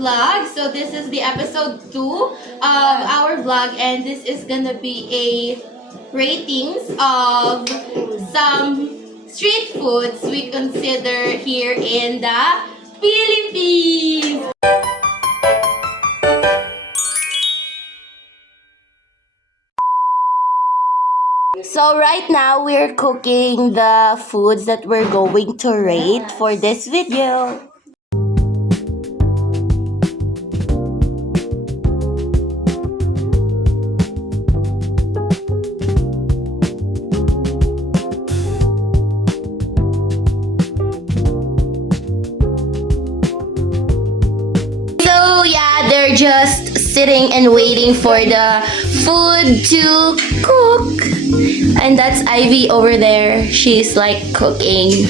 vlog. So this is the episode 2 of our vlog, and this is gonna be a ratings of some street foods we consider here in the Philippines. So right now we're cooking the foods that we're going to rate for this video. So yeah, they're just sitting and waiting for the food to cook. And that's Ivy over there. She's like cooking.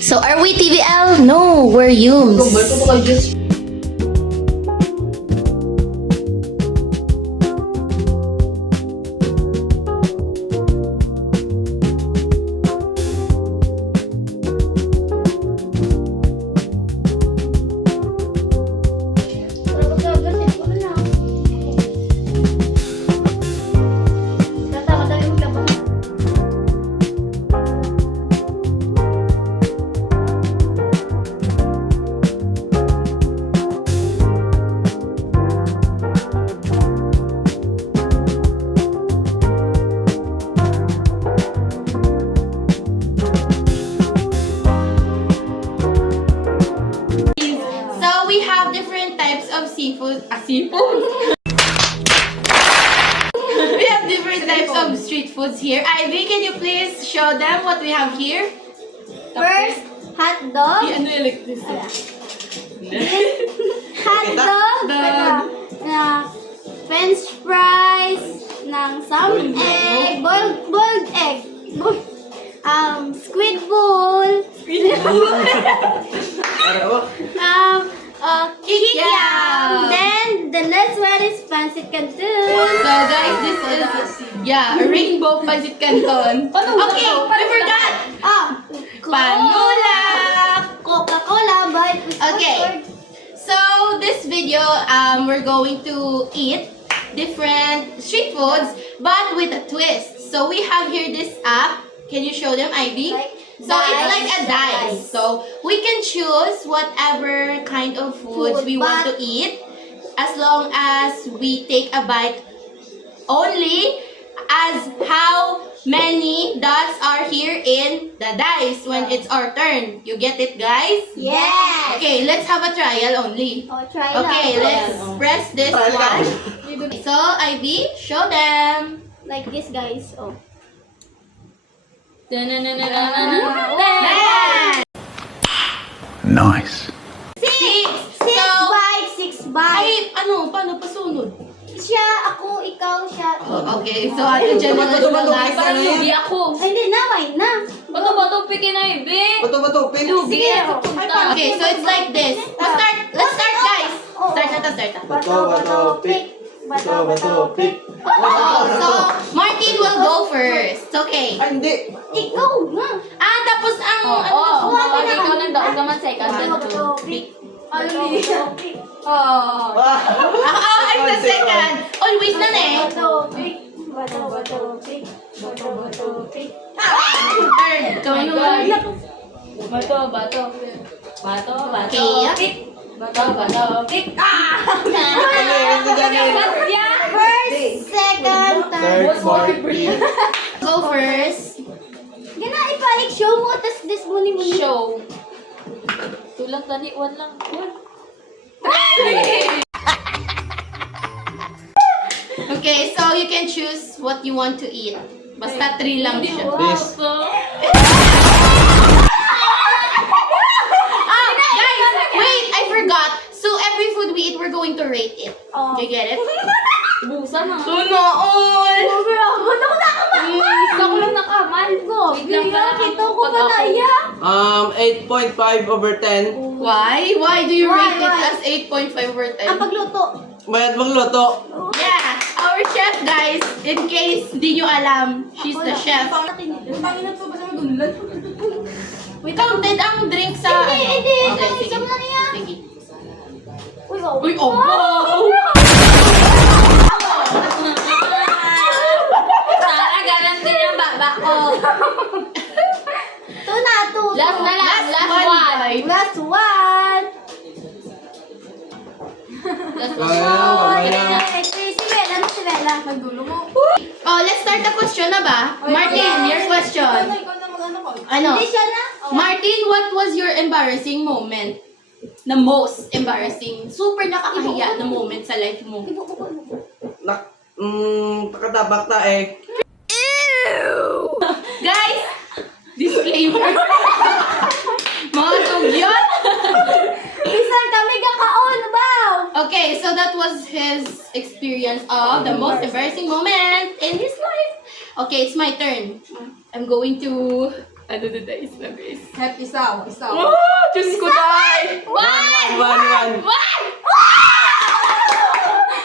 So are we TVL? No, we're Yums. Seafood. We have different types of street foods here. Ivy, can you please show them what we have here? First, hot dog. Hot dog. French fries. Some egg. Boiled egg. Squid ball. Kikiam. Then the next one is pancit canton. So guys, this is a rainbow pancit canton. Okay, I forgot. Panula. Coca-Cola, but okay. So this video, we're going to eat different street foods, but with a twist. So we have here this app. Can you show them, Ivy? So it's like a dice. So we can choose whatever kind of foods we want to eat, as long as we take a bite only, as how many dots are here in the dice when it's our turn. You get it, guys? Yes. Okay, let's have a trial only. Okay, let's press this one. So Ivy, show them. Like this, guys. Oh. Nice. Six bites. Ay, paano pasunod? Siya, ako, ikaw, siya. Okay, so Ate Jen na lang last. Hindi ako. Ay, hindi na, wait na. Bato-bato, pikin na ibe. Bato-bato-pin. Sige. Okay, so it's like this. Let's start, guys. Start na. Bato-bato-pik. Bato-bato-pik. So Martin will go first. Okay. Ay, hindi. Ikaw nga. Tapos ang Pag ikaw nang daog naman second, then two. Ano I'm the second. Always na eh. Bato-bato-pik. Third. Ikaw naman. Bato-bato. Bato-bato. Okay. Bato-bato. Pick. First, second, third. Third, fourth, fifth. Go first. Gana, ipaik show mo, tas this muni-muni. Show. Tulang tani, one lang. Okay, so you can choose what you want to eat. Basta 3 lang siya. This. Guys, wait, I forgot. So every food we eat, we're going to rate it. You get it? Busa na. Tunoon! Gusto ko lang nakamal ko. Biglang Kita ko pa na, iya. 8.5 over 10. Why? Why do you rate it Why? as 8.5 over 10? Ang pagluto. Bayad magluto. Yeah, our chef, guys. In case di nyo alam, she's the chef. Counted ang drink sa... Hindi. Okay, Isang sige. lang yan. Sige. Uy, oh, wow! Sana ganun din yung baba ko. Two na, two. Last na lang. Last one. guys. Last one. Last Kaya one. lang, kaya lang. Si Bella, ano si Bella? Oh, let's start the question na ba? Martin, your question. Ano? Hindi siya na. Martin, what was your embarrassing moment? The most embarrassing, super nakakahiya na moment sa life mo. Pakatabak ta eh. Guys, disclaimer. Mga tugyot. Bisan kami kakaon ba? Okay, so that was his experience of the most embarrassing moment in his life. Okay, it's my turn. I'm going to... Ano the dice na, guys? Isaw. Oh, Diyos ko, day! One.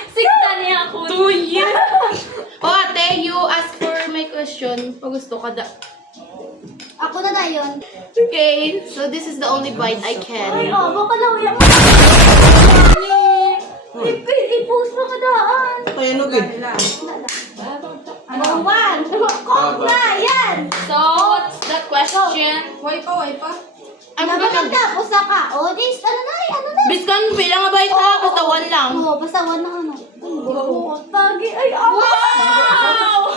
Sikta niya ako. 2 years! Oh, ate, you ask for my question. Pag gusto ka da. Ako na yun. Okay, so this is the only bite I Ay, can. baka lang yan. I-post mo ka daan. Kaya no good. Ano? One. Kong na, yan. So, what's the question? Way pa. I'm Dapat gonna... tapos na ka. O, this, ano na. Biskan, bilang nga bite ha? Basta 1 lang. Oo, basta one na ano. Oo, tagi. Ay, ako. Wow!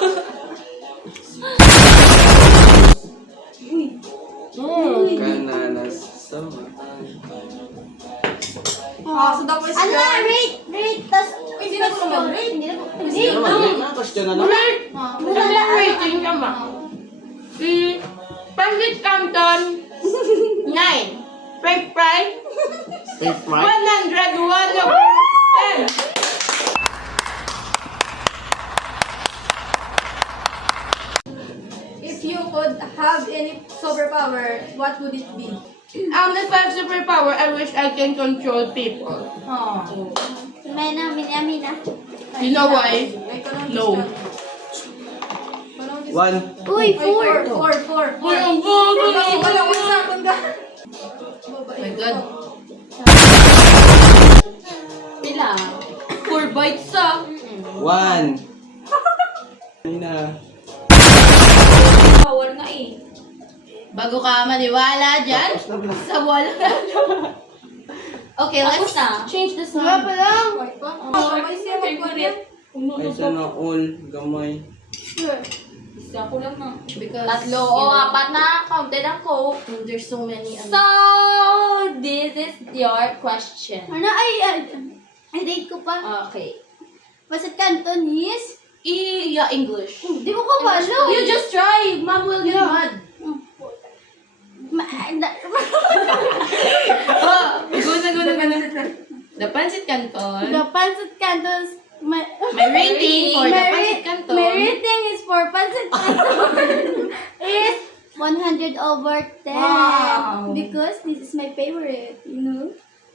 Kananas. So the question. Ano na, rate. Tas, Hindi na ko mag-rate. Hindi na ko. Hindi naman. Question na naman. Wala rating naman. Pancit Canton, 9. French fry, French fry. 101/10. If you could have any superpower, what would it be? If I have superpower, I wish I can control people. Mina. You know why? No. One. Uy, four. Four. Oh Kasi wala ko sa akong my God. Pila? 4 bites ah. One. Na. Power nga eh. Bago ka maniwala dyan, sa wala. Okay, Tapos let's na. change the song. Wala pa lang. May siya Favorite. Ay, sana all. Gamay. Isa ko lang na. Because, Tatlo you o know, apat na counted ako. there's so many. So, this is your question. Ano, ay, rate ko pa. Okay. Pasit Cantonese. Yeah, English. Di ko ka palo. You just try. Mom will get mad. Oh, guna. The Pancit Canton. The Pancit Canton's my rating for the Pancit Canton. My rating is for Pancit Canton is 100/10. Wow. Because this is my favorite, you know.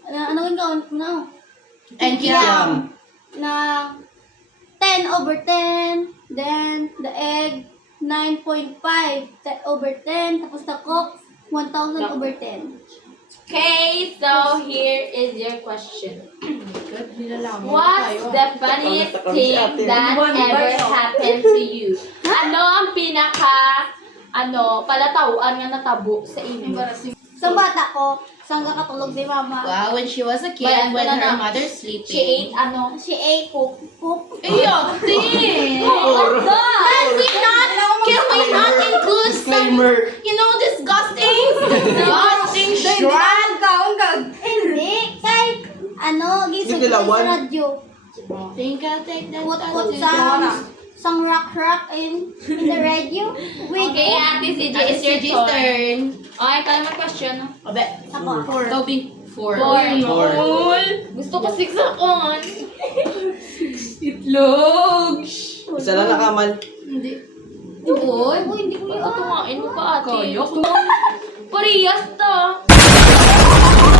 Ano no? And Kikiam. Na 10/10. Then the egg 9.5/10. Tapos the coke 1,000/10. Okay, so here is your question. God, nilalaman What's tayo. the funniest thing that ever happened to you? Ano ang palatauan nga natabo sa inyo? Sa bata ko, saan kakatulog ni mama. Wow, when she was a kid, Well, when wala her na. mother's She sleeping. ate ano? She ate cook. Ate! Can we not include some, Disclaimer. disgusting shred? Hindi, kay gising Hindi ko sa dilawan. radyo. Think I'll take that Put tattoo. some rock in the radio. Wait, Okay, Ate CJ, Ate it's your CJ's turn. turn. Okay, tayo mag-question. Abe. Ako. Toby. 4. Four. Gusto ko 6 ako. Itlog. Isa lang nakamal. Hindi. Uy, hindi ko yun. Tutumain mo pa, ate. Kaya ko. Parehas to.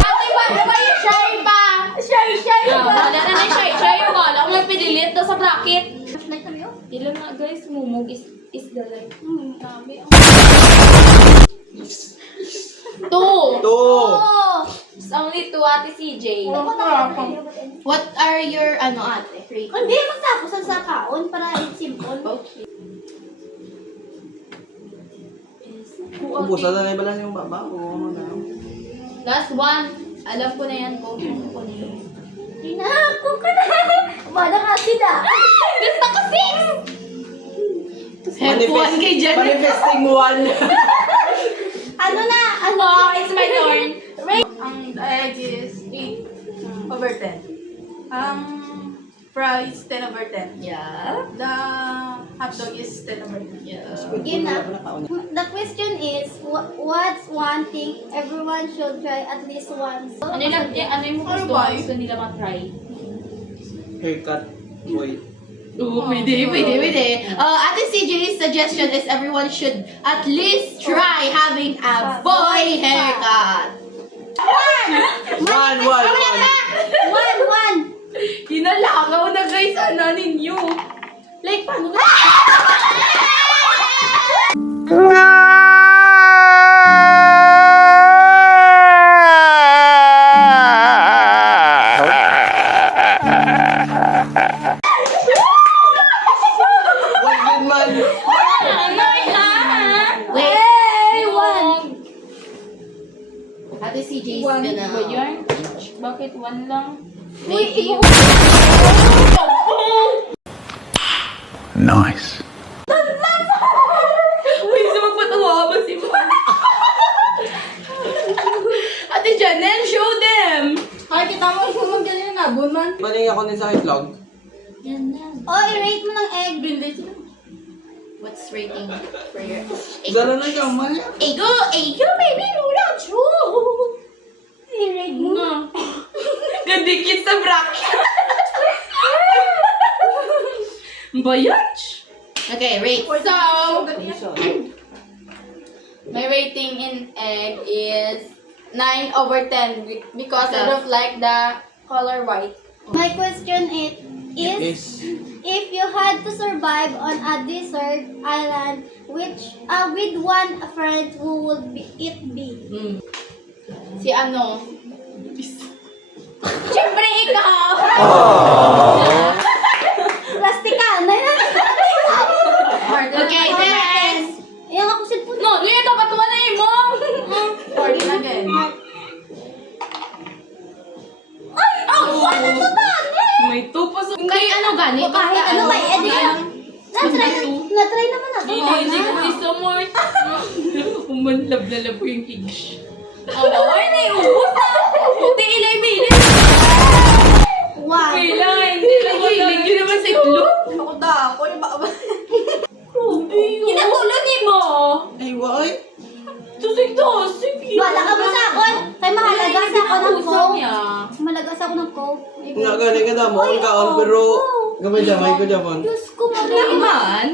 Ate, ba yung shy pa? Shy Wala na na siya yung wala. Kung nagpililit to sa bracket. Like tayo? Ilan nga guys, mumog is the life. Dami. 2. Two. Oh! Ang only 2, Ate CJ. What are your, ate, rating? Hindi, magtapos ang sa kaon para it's simple. Okay. Ubusan na bala yung baba. Oo, ano. Last one. Alam ko na yan ko. Inako ka na. Bala ka sila. Gusto ko 6! F1 kay Jen. Manifesting 1. Ano na? Ano? Oh, it's my turn. Ang egg is 8 over 10. Ang fries 10 over 10. Yeah. The hotdog is 10 over 10. Yeah. Game na. The question is, what's one thing everyone should try at least once? Ano yung gusto nila matry? Haircut. Boy. Oo, pwede. Ate CJ's suggestion is everyone should at least try having a boy haircut. One. One. Hinalangaw na guys, ninyo. Like, paano ka? One good man. Wait, One. Ate CJ is Ba gonna... yun? Bakit 1 lang? Maybe. Nice. Uy, sa magpatawa ba si Ma? Ate Janelle, show them! Ay, kita mo yung magaling na. Bunman. Paling ako din sa itlog. Oh, i-rate mo ng egg. What's rating for your... Dala na siya, mali. Ego, baby, lula, true! I-rate mo. Gadikit sa bracket. Bayach! Okay, rate. So, My rating in egg is 9 over 10 because I don't like the color white. My question is, Yes. if you had to survive on a desert island, with one friend, who would it be? Si ano? Siyempre ikaw! Plastikana yan. okay, next! Ayan ako cellphone. No, yun ito patuwa na mo! Order again. Ano to ba? May tupa sa... Kahit ano ganito. Kahit ano ba, edi lang. Na-try naman ako. Hindi ko gusto mo. Umanlab na labo yung English. Ay, naiubos na! Puti ilay bilis! One. Wala, hindi lang Hilig yun naman sa itlog. Ako da, ako yung baka Kinatulog ni mo! Ay, why? Tusig-tusig yun! Wala ka ba sa akon? Kay mahalagas ako ng Puso coke. niya. Malagas ako ng coke. Nga gani ka damo, ang kaon, pero gamay damay ko dyan. Diyos ko, Naman.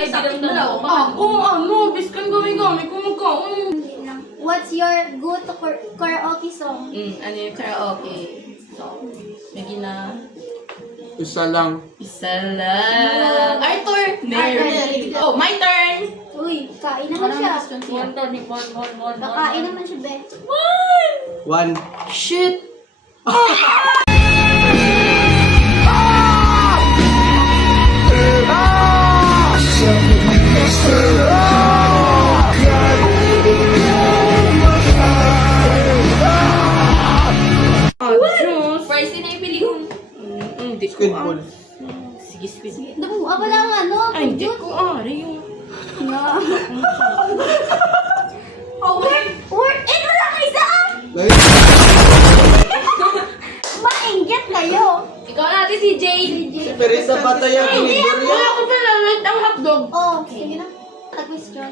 Ay, dinamdam ko. Ako, biskan gawin-gawin ko magkaon. What's your go-to karaoke song? Ano yung karaoke? So, may gina... Isa lang. Isa lang. Arthur! Mary. Oh, my turn! Uy, kain naman siya. One. Kakain naman siya, be. One. Shit! Price din ay pili ko. Hindi ko Squid ball. Sige, sige. Dumuha pa lang ano. Ay, hindi ko yung... Work it mo lang isa. Guys, Mainggit kayo. Ikaw natin si Jay. pero sa patay ang kinigor Wala yan. ko pala like ang hotdog. Oh, sige na. Question.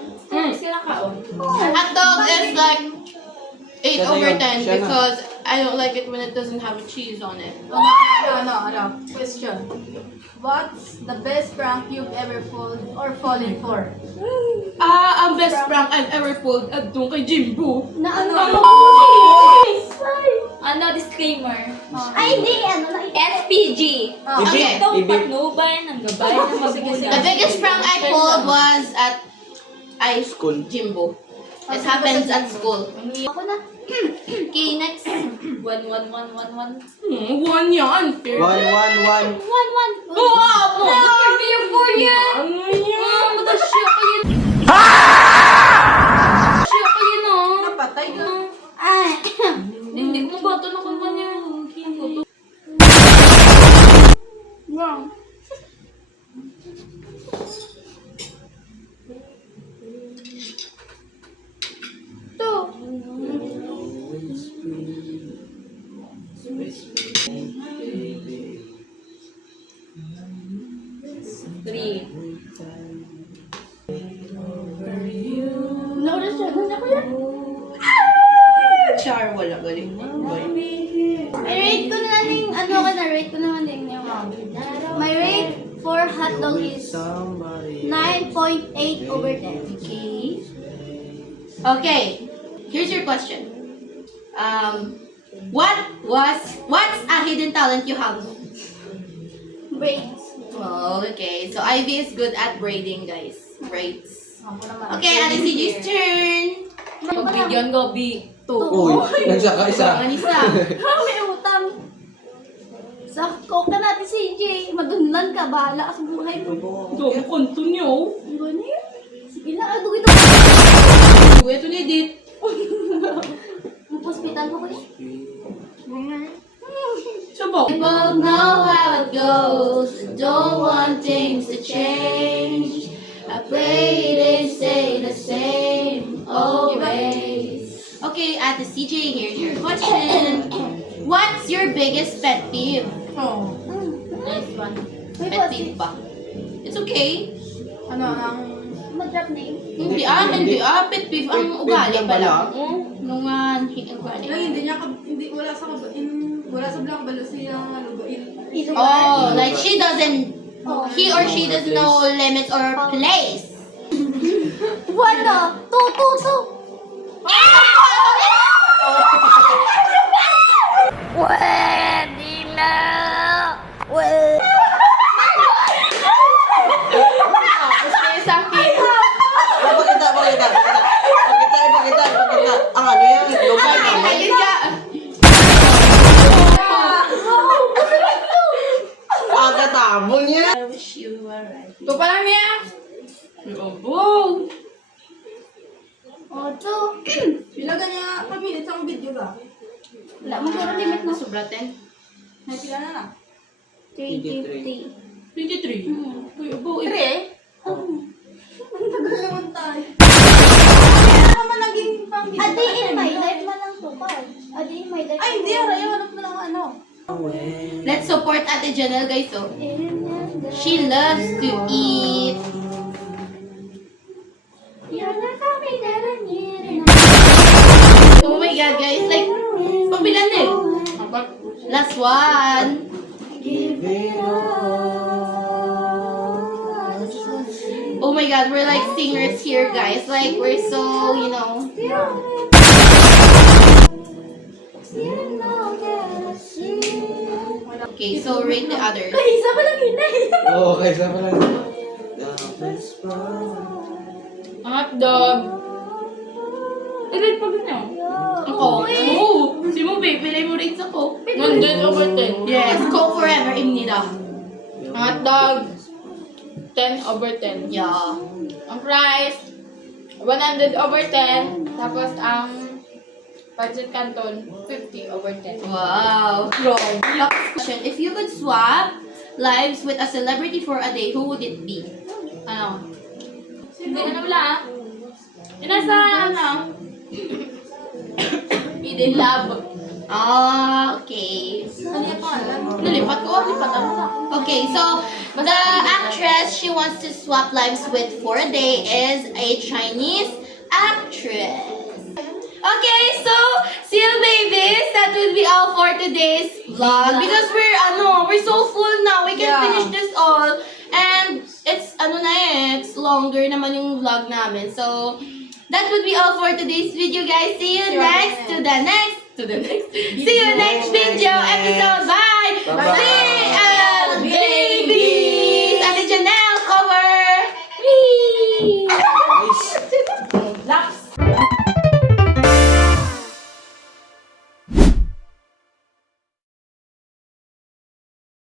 Sila kaon. Hotdog is like 8 Siya na over yun, 10 siya na. because I don't like it when it doesn't have cheese on it. Ano. Question. What's the best prank you've ever pulled or fallen for? Ang best prank I've ever pulled at doon kay Jimbo. Na ano? Ano, disclaimer. Ay, hindi. Ano na. SPG. Okay. Itong Ibig. patnubay ng gabay na The mabuhay. biggest prank I pulled was at School. Jimbo. It happens at school. Ako na. Okay, next. 1, 1, 1, 1, 1. One yan. Fair. 1, 1, 1. 1-1. Wow! Sabi yung 4 yan! Ano yan? Matasya pa yun. Siya pa yun, oh. Napatay ka. Ay. Hindi ko ba ito nakuha niya? Wrong. Three. Notice siya. Ano ko yan? Char, wala galing. I-rate ko na lang yung, ano ko na, rate ko naman din yung, my rate for hotdog is 9.8 over 10. Okay. Okay. Here's your question. What's a hidden talent you have? Braids. Oh, okay. So Ivy is good at braiding, guys. Braids. Okay, Ate CJ's turn. Pagbigyan gabi. Uy, nagsaka isa. Ang isa. May utang. Sakko ka natin, CJ. Madunlan ka, bahala ka sa buhay mo. Dami kanto niyo. Ang gani? Sige na, ito ito. Ito ni Edith. Mag-hospital ko niya. Sabaw. People know how it goes. Don't want things to change. I pray they stay the same always. Okay, Ate CJ, here's your question. What's your biggest pet peeve? Oh. Nice one. May Pet peeve ba? It's okay. Ano, ang... Mag-drop name. Hindi pet peeve ang ugali pala. Nung ugali. Lang, hindi niya, hindi, wala sa blank balas niya, ano ba, Oh, like he or she doesn't know limits or place. Wala. Two. Pwede na. Tapos may sakit. Pakita. Ang ano yan? Lupa Okay, naman. ayun ka. Agatabol niya. I wish you were right. Ito pa lang niya. Oh, Ocho. Pila niya, pag-minutes ang video ba? Wala mo puro limit mo. sobra 10. May pila na lang. 350. 23. Uy, abo, Three. Ang tagal naman tayo. Ano naman naging pang-video? A day in my life man lang to, Carl. A day in my life. Ay, hindi, arayawanap mo lang ano. Let's support Ate Janelle, guys. So, she loves to eat. Oh my God, guys. Like, pabilan eh. Last one. Oh my God, we're like singers here, guys. Like, we're so, you know. Okay, so rate the others. Ay, isa pa lang yun eh. Oo, kaysa pa lang. Hotdog. I-rate pa ganyan. Ako. Oh, si mo, babe. Pilay mo rates ako. 100 over 10. Yes, Coke forever, Imnida. Hotdog. 10 over 10. Yeah. Ang price, 100 over 10. Tapos ang budget canton, 50 over 10. Wow. Next question. If you could swap lives with a celebrity for a day, who would it be? Ano? Hindi na wala. Yun nasa ano? Eden Lab. Ah, okay. Ano yung pangalan? Nalipat ko. Lipat ako. Okay, so the actress she wants to swap lives with for a day is a Chinese actress. Okay, so see you, babies. That will be all for today's vlog because we're so full now. We can finish this all, and it's it's longer naman yung vlog namin. So that would be all for today's video, guys. See you next to the next. See you next video episode. Bye. Bye-bye. See